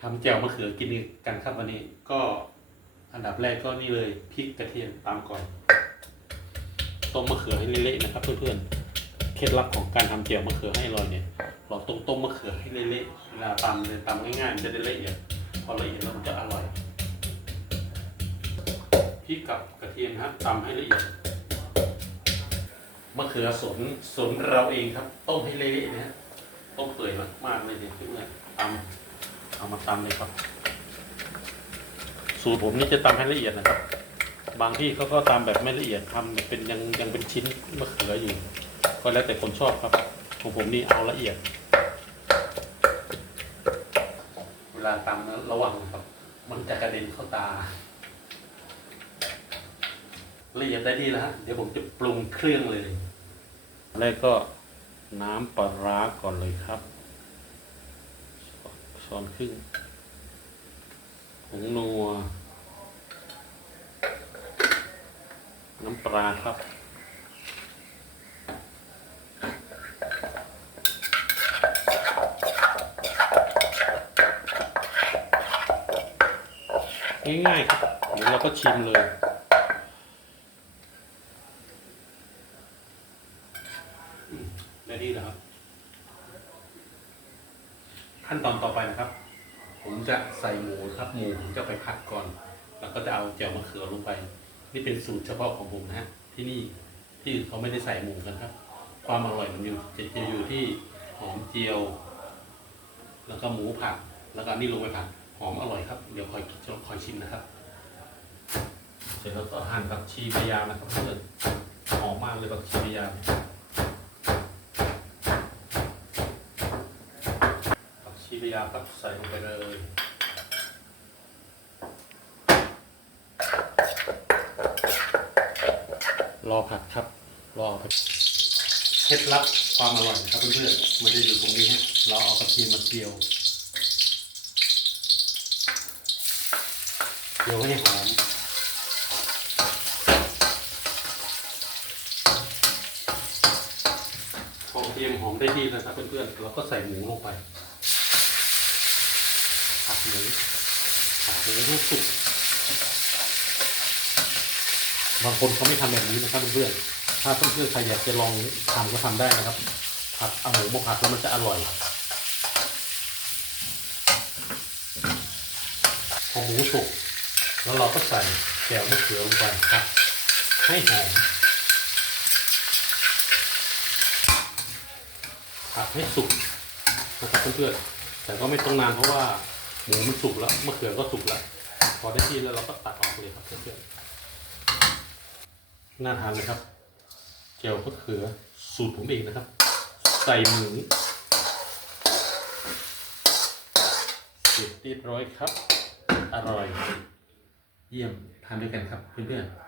ทำแจ่วมะเขือกินกันครับวันนี้ ก็อันดับแรกก็นี่เลยพริกกระเทียมตามก่อนต้มมะเขือให้เละๆนะครับ เพื่อนๆเคล็ดลับของการทำแจ่วมะเขือให้อร่อยเนี่ยเราต้องต้มมะเขือให้เละๆเวลาตำเลยตำง่ายๆมันจะได้ละเอียดพอละเอียดแล้วมันจะอร่อยพริกกับกระเทียมนะครับตำให้ละเอียดมะเขือสนสนเราเองครับ ต้มให้เละๆนะฮะต้มเปื่อยมากๆเลยเนี่ยเพื่อนๆตำ เอามาตำเลยครับ สูตรผมนี่จะตำให้ละเอียดนะครับ บางที่เขาก็ตำแบบไม่ละเอียดทำเป็นยังยังเป็นชิ้นมะเขืออยู่ ก็แล้วแต่คนชอบครับ ของผมนี่เอาละเอียด เวลาตำนะระวังนะครับ มันจะกระเด็นเข้าตาละเอียดได้ดีแล้วฮะ เดี๋ยวผมจะปรุงเครื่องเลย แรกก็น้ำปลาร้าก่อนเลยครับ ช้อนครึ่งผงนัว น้ำปลาครับง่ายๆครับเดี๋ยวเราก็ชิมเลย ได้ดีแล้วครับ ขั้นตอนต่อไปนะครับ ผมจะใส่หมูครับหมูผมจะไปผัดก่อน แล้วก็จะเอาแจ่วมะเขือลงไป นี่เป็นสูตรเฉพาะของผมนะฮะที่นี่ที่เขาไม่ได้ใส่หมูกันครับ ความอร่อยมันอยู่จะจะอยู่ที่หอมเจียว แล้วก็หมูผัดแล้วก็นี่ลงไปผัดหอมอร่อยครับ เดี๋ยวคอยคอยชิมนะครับ เสร็จแล้วก็หั่นกับชีพยางนะครับเพื่อนหอมมากเลยกับชีพยาง บียางครับใส่ลงไปเลยรอผัดครับ รอผัดเคล็ดลับความอร่อยครับเพื่อนๆมันจะอยู่ตรงนี้ฮะเราเอากระเทียมมาเจียวเจียวให้หอมพอกระเทียมหอมได้ที่แล้วครับเพื่อนๆเราก็ใส่หมูลงไป ผัดหมูผัดหมูให้สุกบางคนเขาไม่ทำแบบนี้นะครับเพื่อนๆถ้าเพื่อนๆใครอยากจะลองทำก็ทำได้นะครับ ผัดเอาหมูมาผัดแล้วมันจะอร่อยพอหมูสุกแล้วเราก็ใส่แก้วมะเขือลงไปครับ ให้หอมผัดให้สุกนะครับเพื่อนๆแต่ก็ไม่ต้องนานเพราะว่า หมูมันสุกแล้วมะเขือก็สุกแล้ว พอได้ที่แล้วเราก็ตัดออกเลยครับเพื่อนๆน่าทานเลยครับเจลมะเขือสูตรผมเองนะครับ ใส่หมูเสร็จเรียบร้อยครับ อร่อย เยี่ยมทานด้วยกันครับเพื่อนๆ